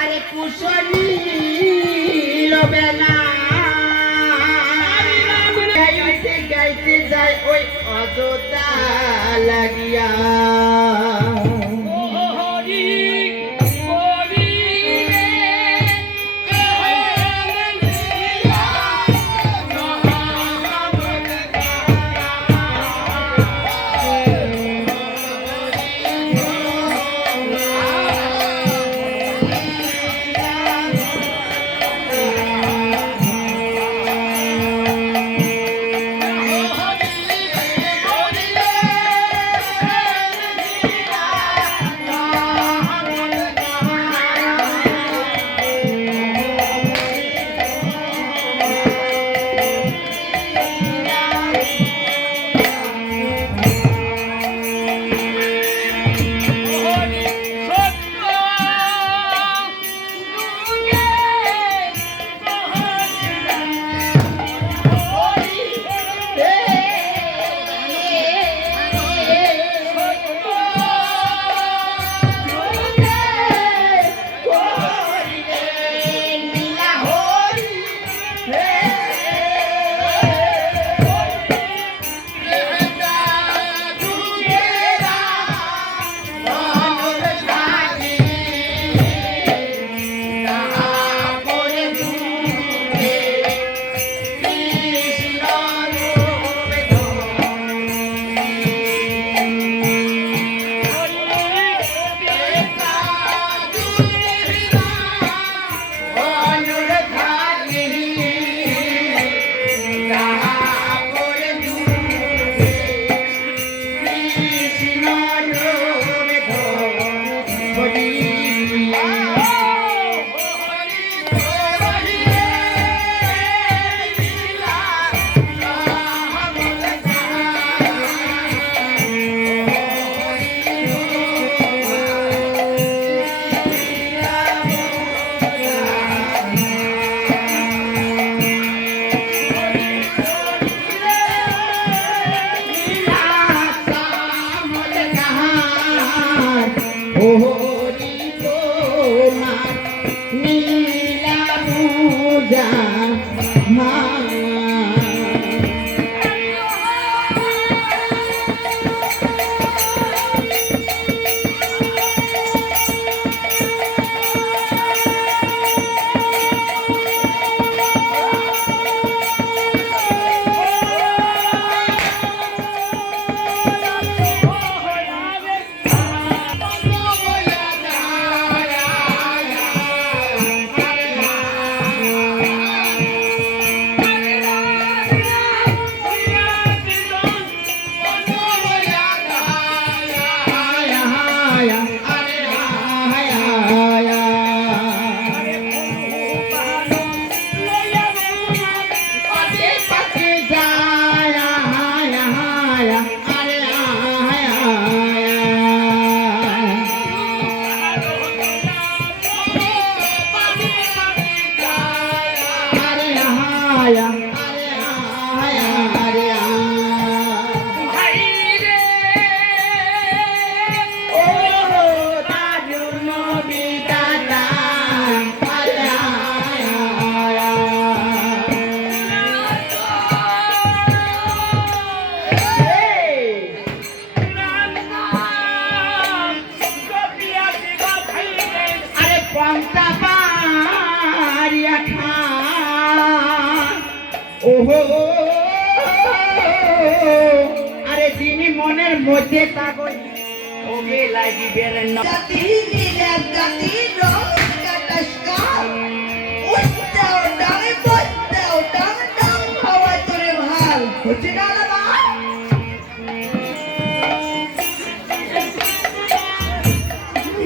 আরে কুশনী রবে না গাইতে গাইতে যায় ওই অযোধ্যা লাগিয়া আরে যিনি মনের মধ্যে থাকো ওকে লাগি বেরেন না জাতি নিলে জাতি রং কাটাসকা উঠতেও ডাঙে বসতেও ডাং ডাং হওয়ায় তোরে ভাল হচ্ছে না বাবা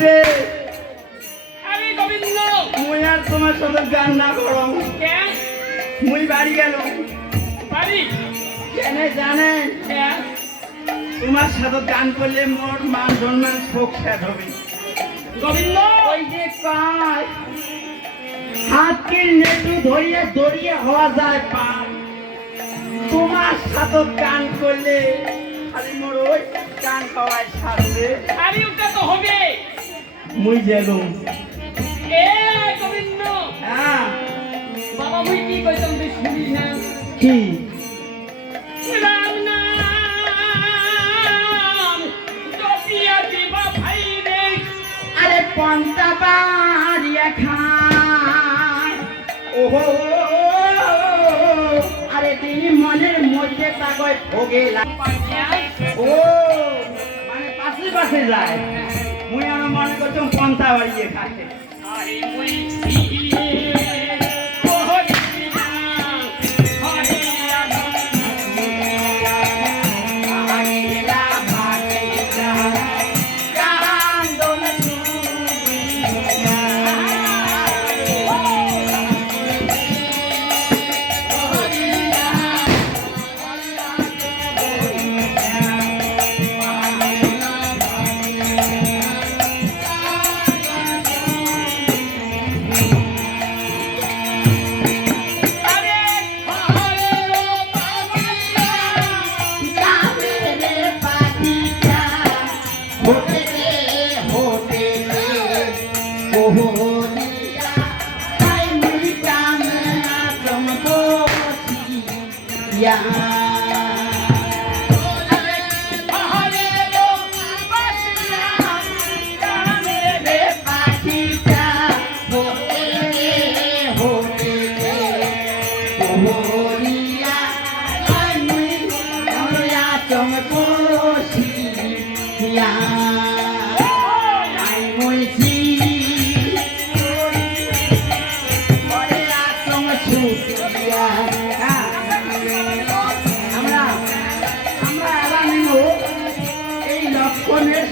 রে আরে গোবিন্দ মুই আর তোমার সাথে গান না করম কেন মুই বাড়ি গেল বাড়ি কেন জানেন তোমার সাথে গান করলে মোর মান সম্মান শোক শেষ হবে গোবিন্দ ওই যে কাজ হাতকে নেটু ধরিয়ে দড়িয়ে হওয়া যায় পার তোমার সাথে গান করলে খালি মোর ওই কান খাওয়াই ছাড়বে আরে ওটা তো হবে মুই গেলুম এ গোবিন্দ হ্যাঁ বাবা মুই কি কইতাম তুই শুনিস না কি রাম নাম জপিয়া দিবা ভাই রে আরে পন্তা বাড়িয়া খান ওহো আরে দিন মনের মধ্যে তাকয় ভোগে ও মানে পাশে পাশে যায় মুই আমার মনে করতাম পন্তা বাড়িয়ে খায় আরে মুই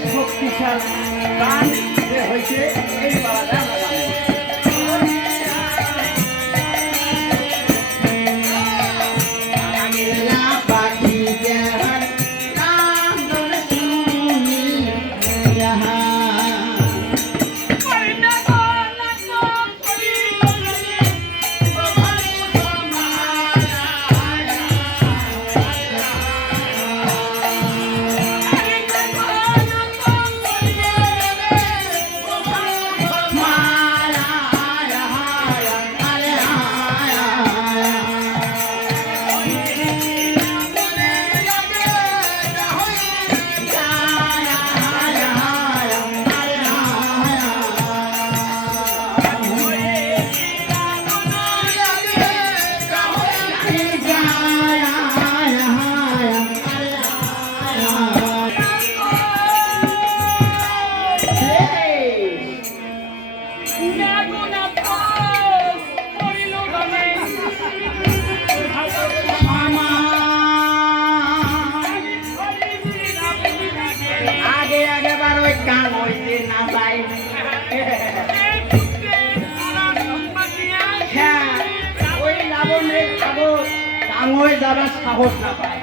শক্তিশালী গান যে হয়েছে এই বাবাটা যাবার সাহস না পায়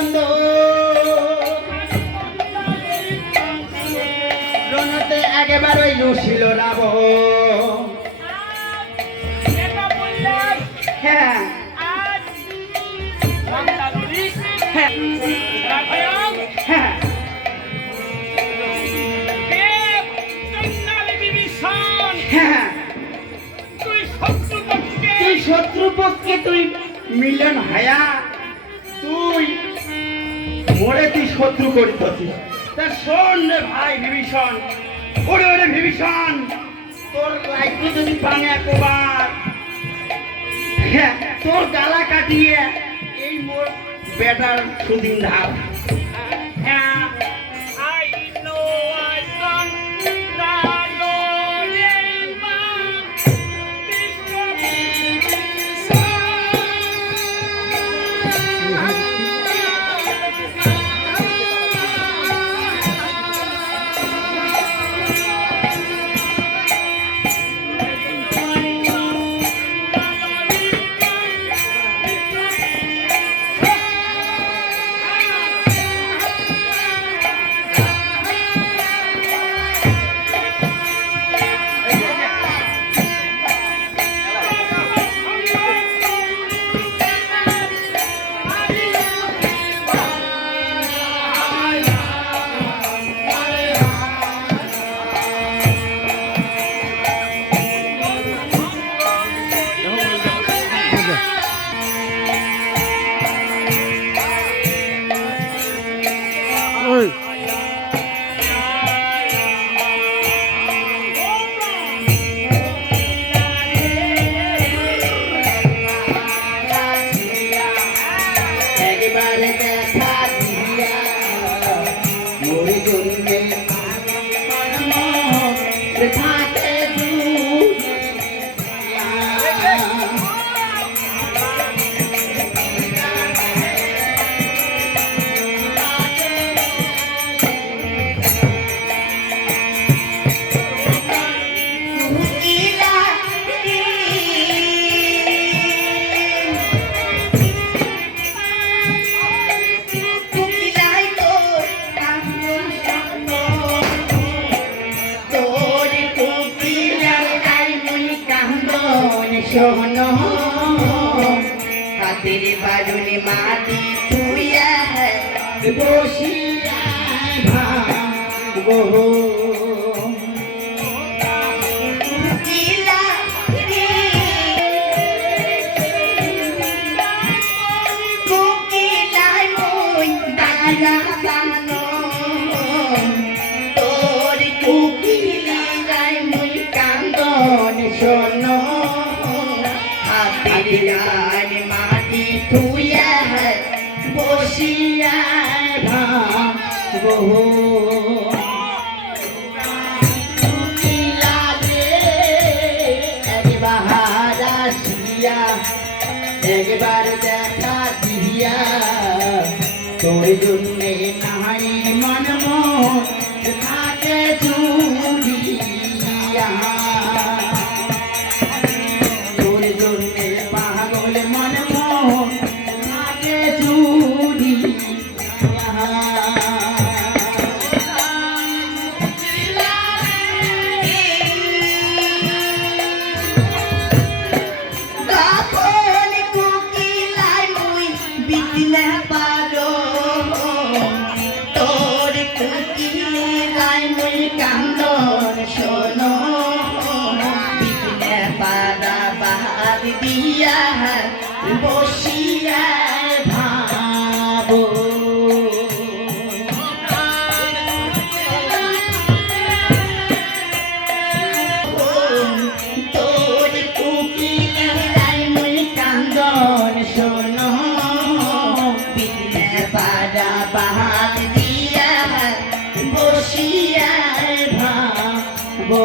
বন্ধু রণতে একেবারে লুছিল রাব হ্যাঁ হ্যাঁ হ্যাঁ হ্যাঁ তুই শত্রুপক্ষে তুই মিলন হায়া তুই মোরে তুই শত্রু করিতেছিস তা শোন রে ভাই বিভীষণ ওরে ওরে বিভীষণ তোর লাইফে যদি পানে একবার হ্যাঁ তোর গালা কাটিয়ে এই মোর বেটার সুদিন ধার হ্যাঁ একবারে দেখা দিয়া মোর জন্যে থাকে শোনো হাতের বাজুনে মাটি তুইয়া বসিয়া ভাগো তোর কুকিলা গাই মুই কান্দন শোনো হাতের মাটি তুইয়া বসিয়া ভাগো একবার আসিয়া একবার দেখা দিয়া তোর জন্যে নাই মন থাকে জুড়িয়া তোর জন্যে পাগল মন থাকে জুড়িয়া কান্দন শোনো বিঘ্নে পারা বাদ দিয়া বসিয়া ভাবো তোর কুকিলাই মুই কান্দন শোনো বিঘ্নে পারা বাদ দিয়া বসিয়া ভাবো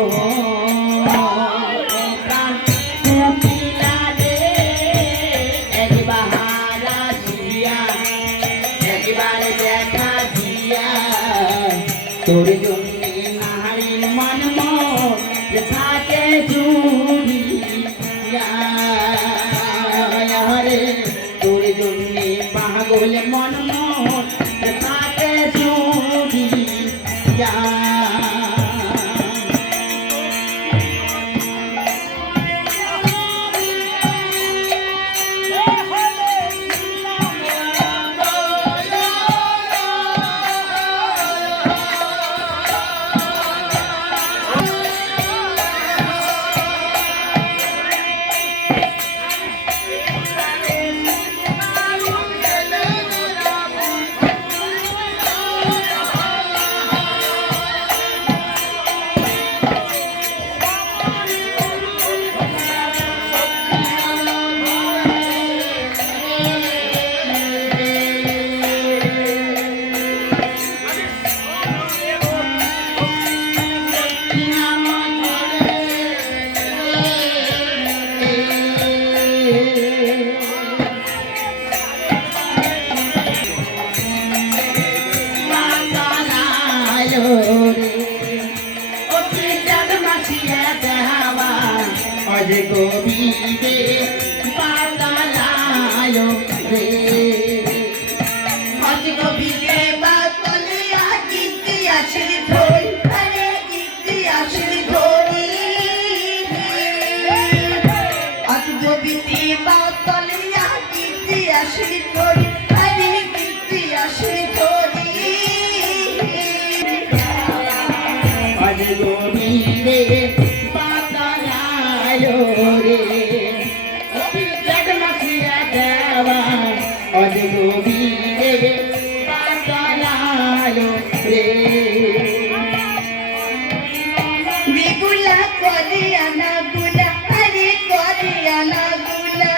তোর জন্যে নারী মন থাকে জুড়িয়া রে তোর জন্যে পাগল মন গোবিন্দে বাতালায় রে আজ গোবিন্দে বাতলিয়া গীতি আসিল ধরি আরে গীতি আসিল ধরি আজ গোবিন্দে বাতলিয়া গীতি আসিল ধরি আরে গীতি আসিল ধরি আজ গোবিন্দে বাতালায় রে দেখ মাসিয়া দেওয়া আজ গোবিন্দে বাতালায় রে বিগুলা করিয়ানা গুলা আরে করিয়ানা গুলা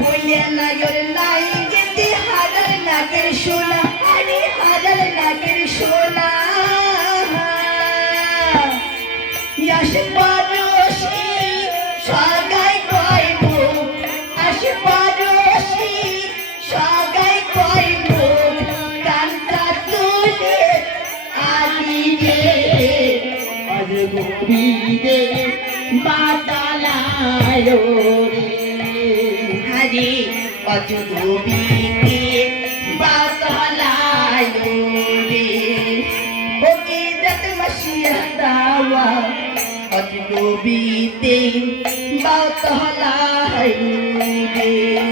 বলিয়া নাগর নাই যেতে হারার নাগের সোনা আরে হারার নাগের সোনা আসে পারসি সাগাই কইব আসে পারসি সাগাই কইব কান্তা তুলে আলি রে আজ গোবিন্দে বাতালায় রে হরি অজ গোবিন্দে বাতলায় রে ওকে যত মশিয়া দাওয়া অজ গোবিন্দে বাতলায় রে